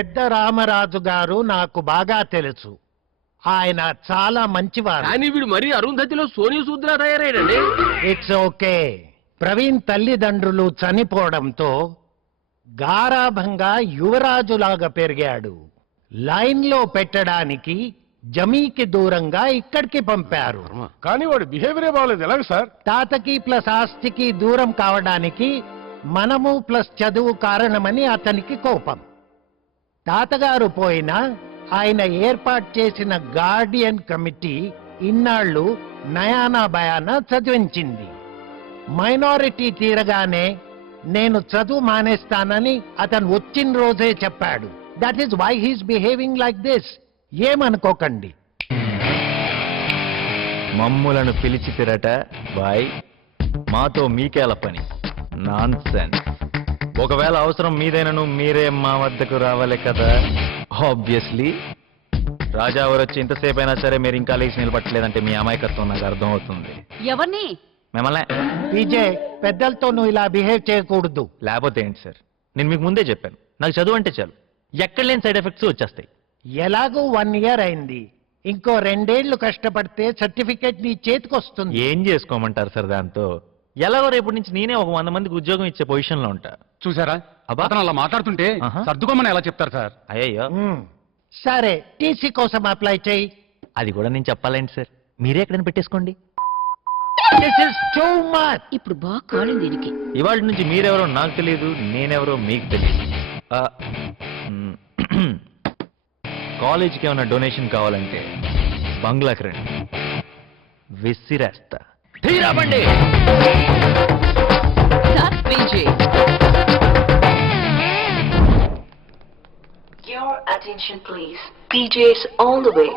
పెద్ద రామరాజు గారు నాకు బాగా తెలుసు. ఆయన చాలా మంచివారు. కానీ వీడు మరీ అరుంధతిలో సోనీ సూద్రా తయారయ్యాడండి. It's okay. ప్రవీణ్ తల్లిదండ్రులు చనిపోవడంతో గారాభంగా యువరాజులాగా పెరిగాడు. లైన్లో పెట్టడానికి జమీకి దూరంగా ఇక్కడికి పంపారు. కానీ వాడి బిహేవియరే బాగలేదు. ఎలాగ సార్? తాతకి ప్లస్ ఆస్తికి దూరం కావడానికి మనము ప్లస్ చదువు కారణమని అతనికి కోపం. తాతగారు పోయినా ఆయన ఏర్పాటు చేసిన గార్డియన్ కమిటీ ఇన్నాళ్లు నయానా భయానా చదివించింది. మైనారిటీ తీరగానే నేను చదువు మానేస్తానని అతను వచ్చిన రోజే చెప్పాడు. That is why he's behaving like this. ఏమనుకోకండి. మమ్ములను పిలిచి తిరట బాయ్, మాతో మీకేల పని? నాన్సెన్స్. ఒకవేళ అవసరం మీదైనను మీరే మా వద్దకు రావాలి కదా. ఆబ్వియస్లీ రాజా ఎవరు వచ్చి ఇంతసేపు అయినా సరే మీరు ఇంకా లేచి నిలబట్టలేదంటే మీ అమాయకత్వం నాకు అర్థం అవుతుంది. ఎవరిని? మిమ్మల్ని. విజయ్, పెద్దలతో నువ్వు ఇలా బిహేవ్ చేయకూడదు. లేకపోతే ఏంటి సార్, నేను మీకు ముందే చెప్పాను, నాకు చదువు అంటే చాలు, ఎక్కడ లేని సైడ్ ఎఫెక్ట్స్ వచ్చేస్తాయి. ఎలాగూ 1 year అయింది. ఇంకో 2 ఏళ్లు కష్టపడితే సర్టిఫికేట్ నీ చేతికొస్తుంది. ఏం చేసుకోమంటారు సార్ దాంతో? ఎలాగో రేపటి నుంచి నేనే ఒక 100 మందికి ఉద్యోగం ఇచ్చే పొజిషన్ లో ఉంటా. చూసారా అబ్బా. అతను అలా మాట్లాడుతుంటే సర్దుకోమని ఎలా చెప్తారు సార్? అయ్యయ్యో, సరే, టీసీ కోసం అప్లై చేయి. అది కూడా నేను చెప్పాలండి సార్, మీరే ఎక్కడైనా పెట్టేసుకోండి. This is too much. ఇప్పుడు బాగా కాలింది దీనికి. ఇవాళ నుంచి మీరెవరో నాకు తెలియదు, నేనెవరో మీకు తెలియదు. కాలేజీకి ఏమైనా డొనేషన్ కావాలంటే బంగ్లాకి రండి, విసిరేస్తా. ధీరా బండి. Start PJ. Your attention please. PJs all the way.